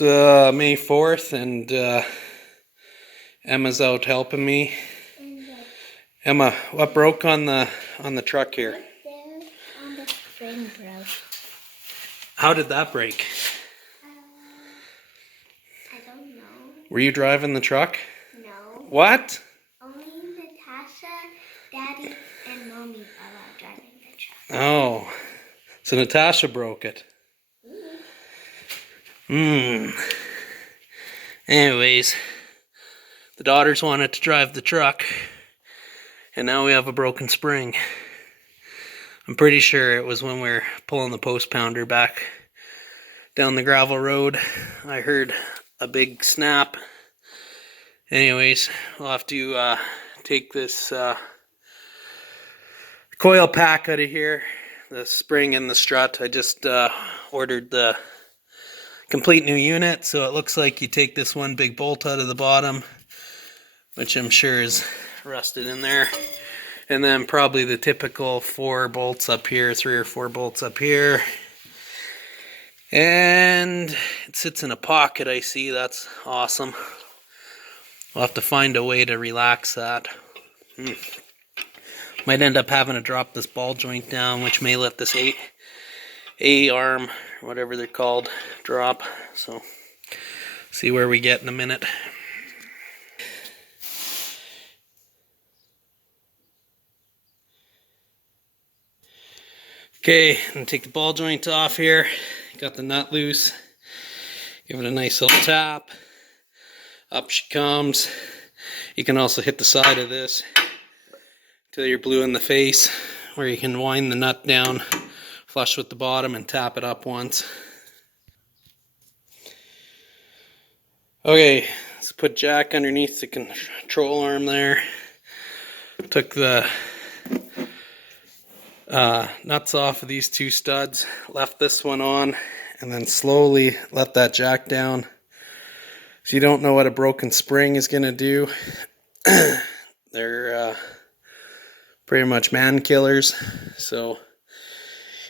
It's May 4th and Emma's out helping me. Emma, what broke on the truck here? Right there on the spring broke. How did that break? I don't know. Were you driving the truck? No. What? Only Natasha, Daddy, and Mommy are driving the truck. Oh, so Natasha broke it. Anyways, the daughters wanted to drive the truck, and now we have a broken spring. I'm pretty sure it was when we were pulling the post pounder back down the gravel road. I heard a big snap. Anyways, we'll have to take this coil pack out of here, the spring and the strut. I just ordered the complete new unit, so it looks like you take this one big bolt out of the bottom, which I'm sure is rusted in there, and then probably the typical 4 bolts up here, 3 or 4 bolts up here, and it sits in a pocket. I see. That's awesome. We'll have to find a way to relax that. Might end up having to drop this ball joint down, which may let this A-arm, whatever they're called, drop. So, see where we get in a minute. Okay, I'm going to take the ball joint off here. Got the nut loose. Give it a nice little tap. Up she comes. You can also hit the side of this till you're blue in the face, where you can wind the nut down flush with the bottom and tap it up once. Okay, let's put jack underneath the control arm there. Took the nuts off of these 2 studs, left this one on, and then slowly let that jack down. If you don't know what a broken spring is going to do, they're pretty much man killers, so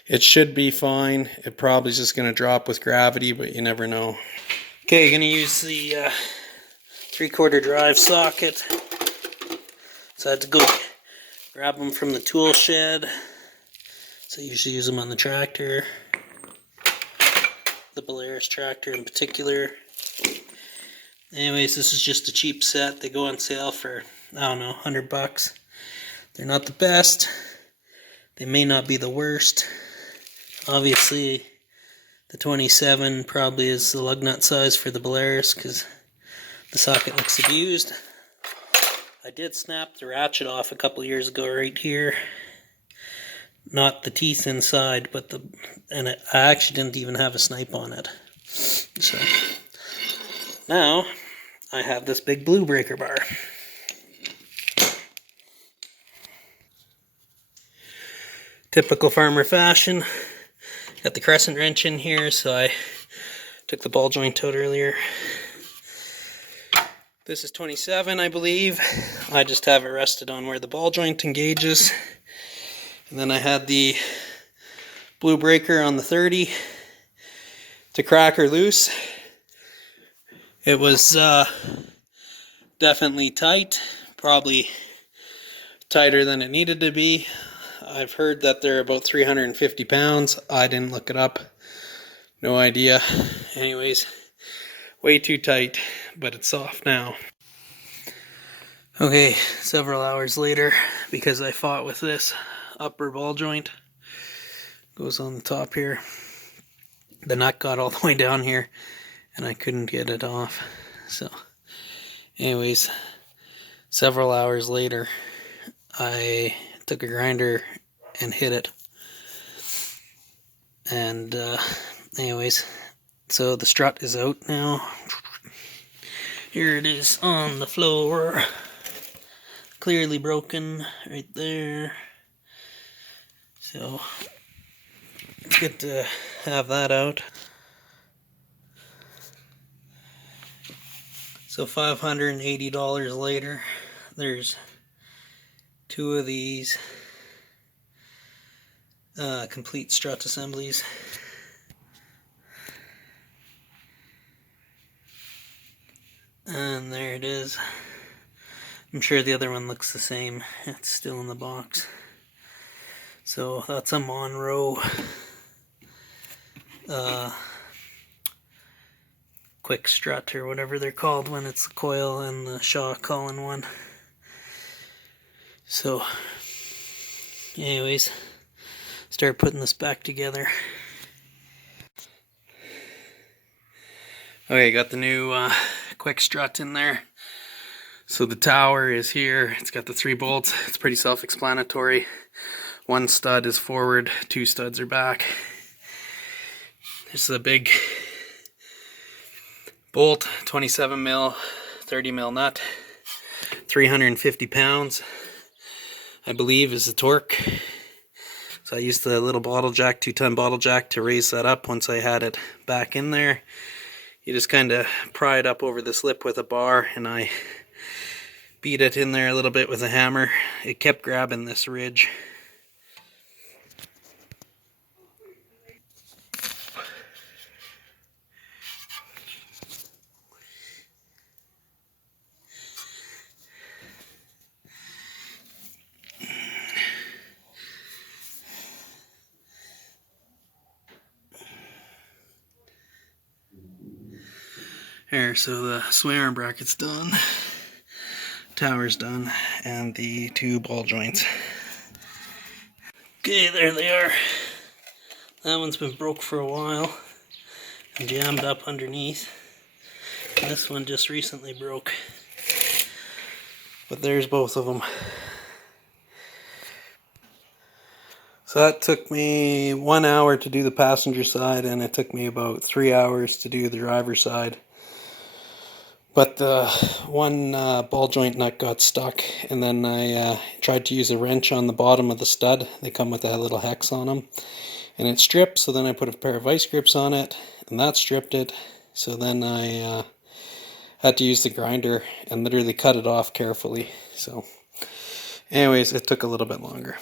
it should be fine. It probably is just going to drop with gravity, but you never know. Okay, going to use the 3/4 drive socket. So I had to go grab them from the tool shed. So I usually use them on the tractor, the Polaris tractor in particular. Anyways, this is just a cheap set. They go on sale for, I don't know, $100. They're not the best. They may not be the worst. Obviously, the 27 probably is the lug nut size for the Polaris because the socket looks abused. I did snap the ratchet off a couple years ago right here. Not the teeth inside, but I actually didn't even have a snipe on it. So now I have this big blue breaker bar. Typical farmer fashion. Got the crescent wrench in here, so I took the ball joint out earlier. This is 27, I believe. I just have it rested on where the ball joint engages. And then I had the blue breaker on the 30 to crack or loose. It was definitely tight, probably tighter than it needed to be. I've heard that they're about 350 pounds. I didn't look it up. No idea. Anyways, way too tight, but it's soft now. Okay, several hours later, because I fought with this upper ball joint. Goes on the top here. The nut got all the way down here, and I couldn't get it off. So, anyways, several hours later, I took a grinder and hit it. And anyways, so the strut is out now. Here it is on the floor. Clearly broken right there. So it's good to have that out. So $580 later, there's 2 of these complete strut assemblies. And there it is. I'm sure the other one looks the same. It's still in the box. So that's a Monroe quick strut, or whatever they're called when it's the coil and the shock all in one. So anyways, start putting this back together. Okay, got the new quick strut in there. So the tower is here. It's got the 3 bolts. It's pretty self-explanatory. 1 stud is forward, 2 studs are back. This is a big bolt, 27 mil, 30 mil nut, 350 pounds, I believe, is the torque. So I used the little bottle jack, 2-ton bottle jack, to raise that up once I had it back in there. You just kind of pry it up over this lip with a bar, and I beat it in there a little bit with a hammer. It kept grabbing this ridge. There, so the sway arm bracket's done, tower's done, and the 2 ball joints. Okay, there they are. That one's been broke for a while and jammed up underneath. And this one just recently broke. But there's both of them. So that took me 1 hour to do the passenger side, and it took me about 3 hours to do the driver's side. But the one ball joint nut got stuck, and then I tried to use a wrench on the bottom of the stud. They come with a little hex on them. And it stripped, so then I put a pair of vice grips on it, and that stripped it. So then I had to use the grinder and literally cut it off carefully. So anyways, it took a little bit longer.